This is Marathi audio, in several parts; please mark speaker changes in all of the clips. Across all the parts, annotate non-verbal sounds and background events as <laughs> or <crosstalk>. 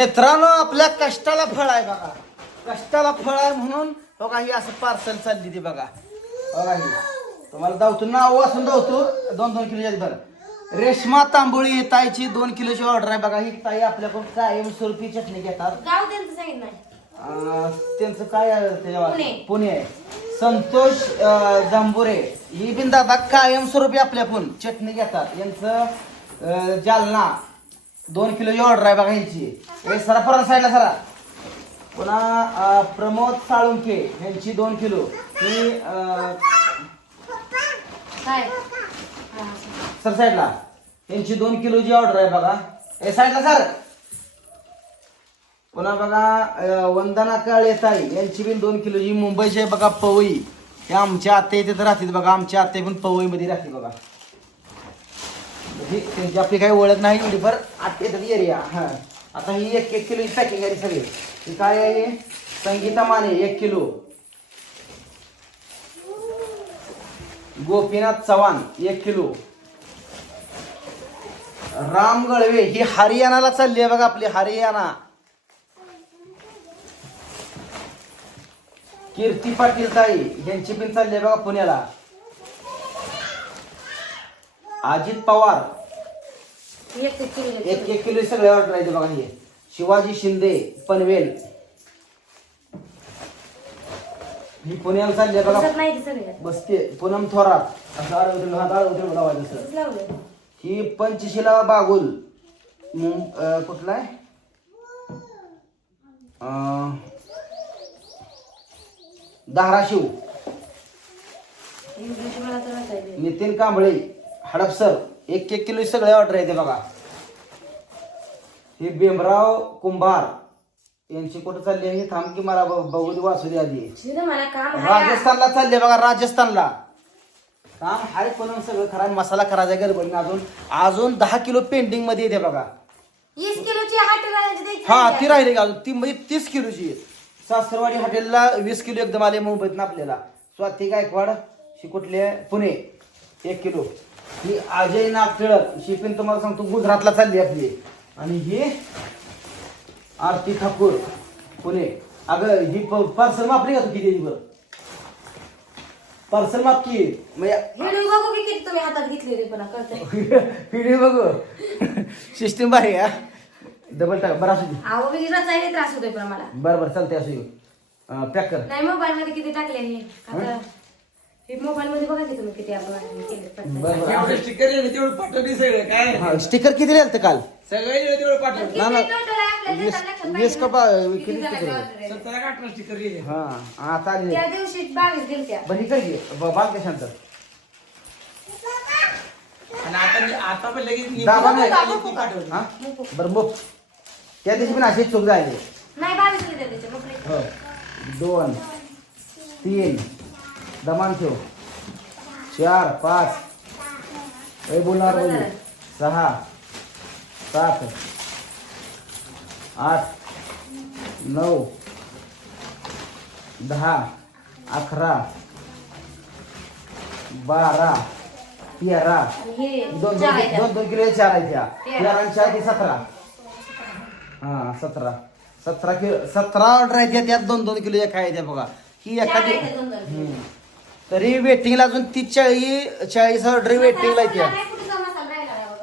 Speaker 1: मित्रांनो आपल्या कष्टाला फळ आहे बघा. कष्टाला फळ आहे म्हणून बघा ही असं पार्सल चालली ती बघा. बघा ही. तुम्हाला धावतो नाव वाचून धावतो. दोन दोन किलो बरं रेशमा तांबोळी ताईची दोन किलोची ऑर्डर आहे बघा. ही ताई आपल्याकडून कायम स्वरूपी चटणी घेतात.
Speaker 2: गाव त्यांचं सांगितलं नाही.
Speaker 1: अं, त्यांचं काय आहे त्याच्या
Speaker 2: पुणे.
Speaker 1: पुणे आहे. संतोष अं, जांभुरे. ही बिन दादा कायमस्वरूपी आपल्याकडून चटणी घेतात. यांचं अं, जालना. दोन किलोची ऑर्डर आहे बघा यांची हे सरा परत साईडला सरा. पुन्हा प्रमोद साळुंके यांची दोन किलो. ही
Speaker 2: काय?
Speaker 1: सर साईडला. यांची दोन किलोची ऑर्डर आहे बघा. हे साईडला सर. पुन्हा बघा वंदना काळे ताई यांची पण दोन किलोची मुंबईची आहे बघा पवई. हे आमच्या आत्या तिथं राहतात बघा. आमच्या आत्या पण पवई मध्ये राहते बघा. त्यांची आपली काही ओळख नाही एवढी पर येतात एरिया हा. आता ही एक एक किलोची पॅकिंग आहे सगळी. ही काय आहे? संगीता माने एक किलो. गोपीनाथ चव्हाण एक किलो. राम गळवे ही हरियाणाला चालली आहे बघा आपली हरियाणा. कीर्ती पाटील ताई यांची पण चालली आहे बघा पुण्याला. अजित पवार.
Speaker 2: एक एक किलो
Speaker 1: एक एक किलो सगळे ऑर्डर आहे बघा हे. शिवाजी शिंदे पनवेल. ही पुण्याला चालली बघा. बसते. पूनम थोरात. लावायचं ही पंचशिला बागुल. कुठला आहे? धाराशिव. नितीन कांबळे. हडपसर एक एक किलो सगळे ऑर्डर येते बघा. ही भीमराव कुंभार यांची कुठं चालली आहे? थांब की मला बघू दे वाचू दे आधी
Speaker 2: शिवदा मला काम आहे.
Speaker 1: राजस्थानला चालले बघा राजस्थानला. काम हाय पण सगळं खरा मसाला करायचा गडबडीने अजून. अजून दहा किलो पेंडिंगमध्ये येते बघा.
Speaker 2: वीस किलोची हाट द्यायची
Speaker 1: हा ती राहिली का? अजून ती म्हणजे तीस किलोची. आहे. सासरवाडी हॉटेलला वीस किलो एकदम आले मुंबईत आपल्याला. स्वाती गायकवाड शी कुठले पुणे. एक किलो. ही अजय नाग टिळक ही पण तुम्हाला सांगतो गुजरातला चालली आपली. आणि ही आरती ठाकूर पुणे. अगं ही पार्सल मापली का तू किती बरं पार्सल माप की. म्हणजे
Speaker 2: व्हिडिओ बघू की किती तुम्ही हातात घेतली रे पण
Speaker 1: व्हिडिओ बघू. सिस्टीम भारी हा. डबल टाक बरं असू दे.
Speaker 2: अहो मी रचायला त्रास होतोय पण मला
Speaker 1: बरं बरं चालते असू पॅक कर.
Speaker 2: नाही मोबाईल मध्ये किती टाकले हे? आता हे बघा की तुम्ही किती आपण केले
Speaker 3: स्टिकर लिहिलं तेवढं पाठवली सगळं काय?
Speaker 1: हा स्टिकर किती लिहिलं काल?
Speaker 3: सगळं लिहिलं तेवढं पाठवलं
Speaker 2: किती
Speaker 1: ना, ना.
Speaker 2: total आहे आपल्या
Speaker 1: वीस
Speaker 2: देशात लक्षात
Speaker 1: वीस
Speaker 2: पाहिजे
Speaker 1: का
Speaker 2: ना?
Speaker 1: बा-
Speaker 2: किती
Speaker 1: किती
Speaker 2: जणांचे
Speaker 1: sticker?
Speaker 2: order आहे?
Speaker 3: सतरा का अठरा स्टिकर लिहिले.
Speaker 1: हा आता आली.
Speaker 2: त्या दिवशी बावीस दिलत्या
Speaker 1: बरं इकडे घे. ब- बांध का शांत
Speaker 3: आणि आता मी आता पण लगेच लिहिलं.
Speaker 1: दाबा नाही.
Speaker 3: ती पाठवली
Speaker 1: हा? बरं मग त्या दिवशी पण अशी चूक झाली.
Speaker 2: नाही बावीस दिलत्या त्याच्या मग
Speaker 1: हो. दोन तीन दमान ठेव चार पाच। ए बोलणार
Speaker 2: बरोबर
Speaker 1: बोलू।
Speaker 2: आहे.
Speaker 1: सहा सात आठ नऊ दहा अकरा बारा तेरा।
Speaker 2: आणि हे
Speaker 1: दोन
Speaker 2: चार
Speaker 1: दोन
Speaker 2: आहेत
Speaker 1: दोन दोन किलो चार आहेत त्या.
Speaker 2: तेरा.
Speaker 1: तेरा आणि चार ते सतरा? हा सतरा. सतरा किलो सतरा ऑर्डर आहेत त्या, त्यात दोन दोन किलो काय त्या बघा. ही
Speaker 2: चार
Speaker 1: एखादी तरी वेटिंगला अजून तीस चाळीस चाळीस ऑर्डर वेटिंगला
Speaker 2: जाऊन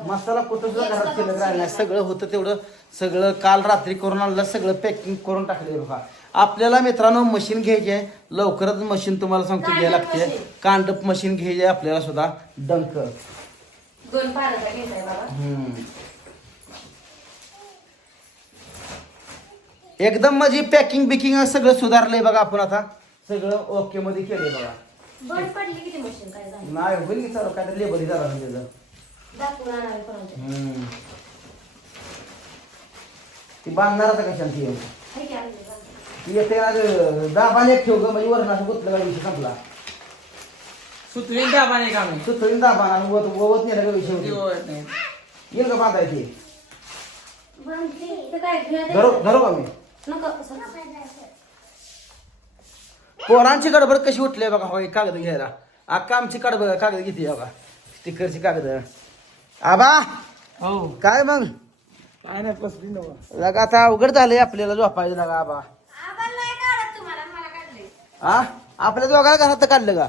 Speaker 2: मसाला
Speaker 1: कुठं सुद्धा घरात केलं राहिलं नाही. सगळं होतं तेवढं. सगळं काल रात्री करून आणलं सगळं पॅकिंग करून टाकले बघा. आपल्याला मित्रांनो मशीन घ्यायची आहे. लवकरच मशीन तुम्हाला सांगतो घ्यायला लागते. कांडप मशीन घ्यायची आहे आपल्याला सुद्धा. डंक. एकदम माझी पॅकिंग बिकिंग सगळं सुधारलंय बघा आपण आता. सगळं ओके मध्ये केलंय बघा.
Speaker 2: बंद पडली किती मशीन काय झालं
Speaker 1: नाही होईल की चालू काय लेबर झाला ना त्याचं
Speaker 2: दाखवून आणावे कोणाच्या
Speaker 1: हम्म. ती बांधणार आता कशाने ती
Speaker 2: की आणली.
Speaker 1: ती येते ना ते दाबाने एक ठेव ग म्हणजे वरण असं गुतलं का विषय संपला
Speaker 3: सुतळीन दाबा नाही काम
Speaker 1: सुतळीन दाबान आणि वत ववत नेलं का विषय होती. येईल का बांधायची
Speaker 2: ते- काय.
Speaker 1: धरो धरो का मी
Speaker 2: नको.
Speaker 1: पोरांची गडबड कशी उठली बघा होय कागद घ्यायला. अक्का आमची कडब कागद घेते बघा. स्टिकरची कागद. आबा!
Speaker 3: हो.
Speaker 1: काय मग?
Speaker 3: काय नाही पसरी नव्हतं
Speaker 1: लगा आता अवघड झालंय आपल्याला झोपायचं लगा आबा.
Speaker 2: आम्हाला नाही काढत तुम्हाला मला काढले
Speaker 1: हा आपल्या दोघाला घरात काढलं का?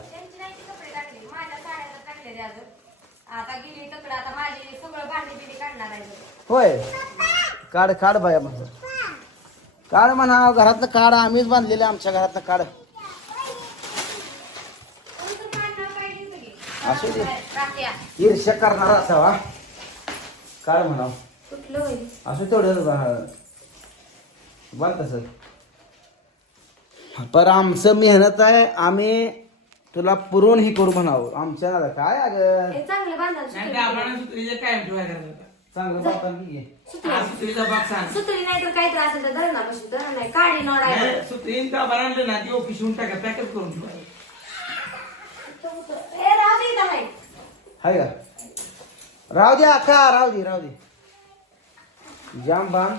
Speaker 1: होय. काढ काढ बाया म्हणतो काढ म्हणा घरातलं काढ आम्हीच बांधलेले आमच्या घरातलं काढ
Speaker 2: तुमचं काढणार काय दिसतं की?
Speaker 1: असू दे.
Speaker 2: राख्या.
Speaker 1: ईर्ष्या करणारा असावा. काढ म्हणाव?
Speaker 2: कुठलं होईल?
Speaker 1: असं तेवढं तसं. पर आमचं मेहनत आहे आम्ही तुला पुरवून ही करू म्हणावं. आमच्या नादात. काय अगं?
Speaker 2: हे चांगलं बांधाल
Speaker 3: करायचं
Speaker 1: चांगलं बांधताना की
Speaker 3: सुत्रीचा सांग.
Speaker 2: सुतळी नाही तर काही त्रास असेल तर धरणा धरण नाही. काढी नोड
Speaker 3: सुत्रीन दाबाने आणलं ना ती येऊन टाका पॅकच करून ठेवा.
Speaker 1: हाय। का राहू दे अक्का राहू दे राहू दे जाम बाम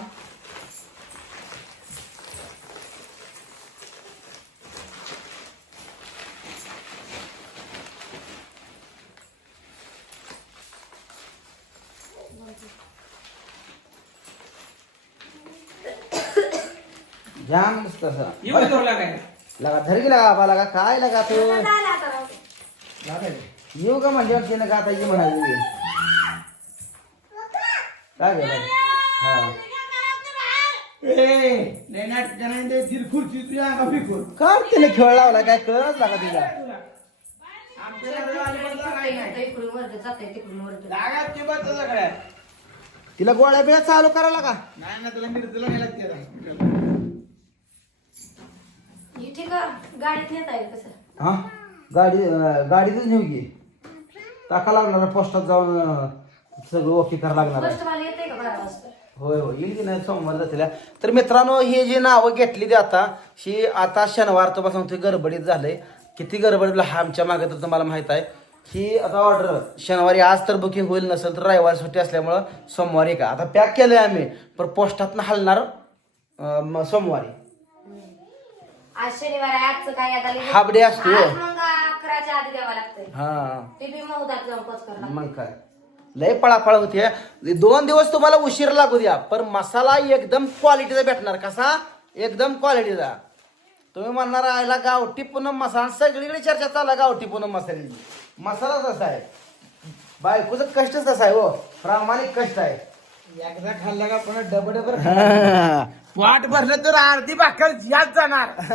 Speaker 1: जाम मस्त असा
Speaker 3: येऊ धरला काय
Speaker 1: लगा धर की लगा बा लगा। काय लगा तू। येऊ का म्हणजे तिनं का आता ये म्हणाली काय गेलं हा.
Speaker 3: ए, लय नाटकं नाही ते दिलखुर चित्री अंगा फिकूर.
Speaker 1: काय तिला खेळ लावला काय? कळत लागा तिला. तिला गोळ्या बिळ्या चालू करायला का?
Speaker 3: नाही ना तुला
Speaker 2: गाडीत नेता येईल कसं
Speaker 1: हा? गाडी अं, गाडीतच नेऊ की. टाका लागणार पोस्टात जाऊन अं, सगळं ओके करावं लागणार आहे.
Speaker 2: फर्स्ट मला येते का बारा वाजता?
Speaker 1: होय होय येईल की नाही? सोमवारला तिला तर मित्रांनो हे जे नावं घेतली ती आता ही आता शनिवार तुम्हाला सांगतोय गडबडीत झालंय. किती गडबडीला हा आमच्या मागे तर तुम्हाला माहीत आहे. ही आता ऑर्डर शनिवारी आज तर बुकिंग होईल नसेल तर रविवारी सुट्टी असल्यामुळं सोमवारी का आता पॅक केलंय आम्ही पण पोस्टातनं हलणार अं, म- सोमवारी.
Speaker 2: आज शनिवार आहे आजचं काय आता?
Speaker 1: हाफ डे असतो.
Speaker 2: आज आधी द्यावं लागतंय.
Speaker 1: हा.
Speaker 2: ते बी मौदात जाऊन पोच करणार
Speaker 1: मग काय? लय पळापळ होते दोन दिवस तुम्हाला उशीर लागू द्या पण मसाला एकदम क्वालिटीचा भेटणार कसा? एकदम क्वालिटीचा तुम्ही म्हणणार आयला गावठी पूनम मसाला सगळीकडे चर्चा चालला गावठी पूनम मसाल्याची. मसाला तसा आहे. बायकोचं कष्टच तसा आहे हो. प्रामाणिक कष्ट आहे.
Speaker 3: एकदा खाल्ला का पुन्हा डबल डबल
Speaker 1: हा.
Speaker 3: वाट भरलं तर अर्धी भाकर याच जाणार. <laughs>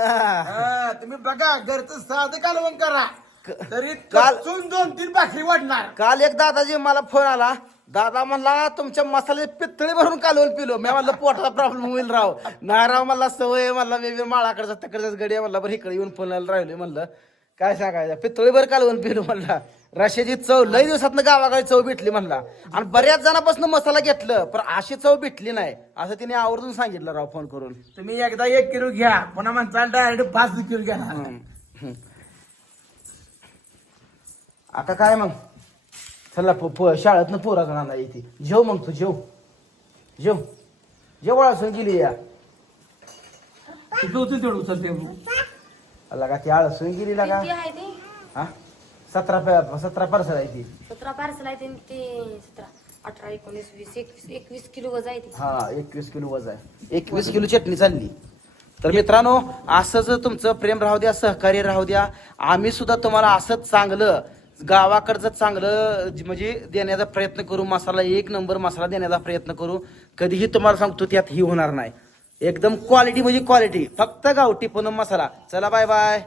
Speaker 3: हा, तुम्ही बघा घरचं साधं कालवण करा. तरी
Speaker 1: काल-
Speaker 3: दोन तीन भाकरी वाढणार.
Speaker 1: काल एक दादाजी मला फोन आला. दादा म्हणला तुमच्या मसाले पितळी भरून कालवून पिलो. मी म्हणलं पोटाचा प्रॉब्लेम होईल राव. नाही राव मला सवय आहे. म्हणला मी माळाकडचा तिकडचाच गडी आहे. म्हणला बरं इकडे येऊन फोन राहिले. म्हणलं काय सांगायचं? पितळी भर कालवून पिलो. म्हणला रश्याची चव लई दिवसात गावाकडे चव भेटली. म्हणला आणि बऱ्याच जणांपासून मसाला घेतलं पण अशी चव भेटली नाही. असं तिने आवर्जून सांगितलं राव फोन करून.
Speaker 3: तुम्ही एकदा एक किलो घ्या. पुन्हा म्हणताल डायरेक्ट पाच किलो घ्या
Speaker 1: हम्म. आता काय मग? चला पो पो शाळेतनं पोराचा नांदा येते जेव मग तू जेव. जेव. जेवळ असून गेली या.
Speaker 3: उचल तेवढं उचलते
Speaker 1: लगा ती आळसून गेली लगा
Speaker 2: किती आहे ती?
Speaker 1: हा? सतरा पे- सतरा पर्सल आहे ती.
Speaker 2: सतरा पार्सल आहे ती सतरा अठरा एकोणीस वीस एकवीस एकवीस किलो वजा आहे
Speaker 1: हा एकवीस किलो वज आहे. एकवीस किलो चटणी चालली. तर मित्रांनो असंच तुमचं प्रेम राहू द्या सहकार्य राहू द्या आम्ही सुद्धा तुम्हाला असंच चांगलं गावाकडचं चांगलं म्हणजे देण्याचा प्रयत्न करू मसाला एक नंबर मसाला देण्याचा प्रयत्न करू. कधीही तुम्हाला सांगतो त्यात ही होणार नाही. एकदम क्वालिटी म्हणजे क्वालिटी फक्त गावठी पूनम मसाला. चला बाय बाय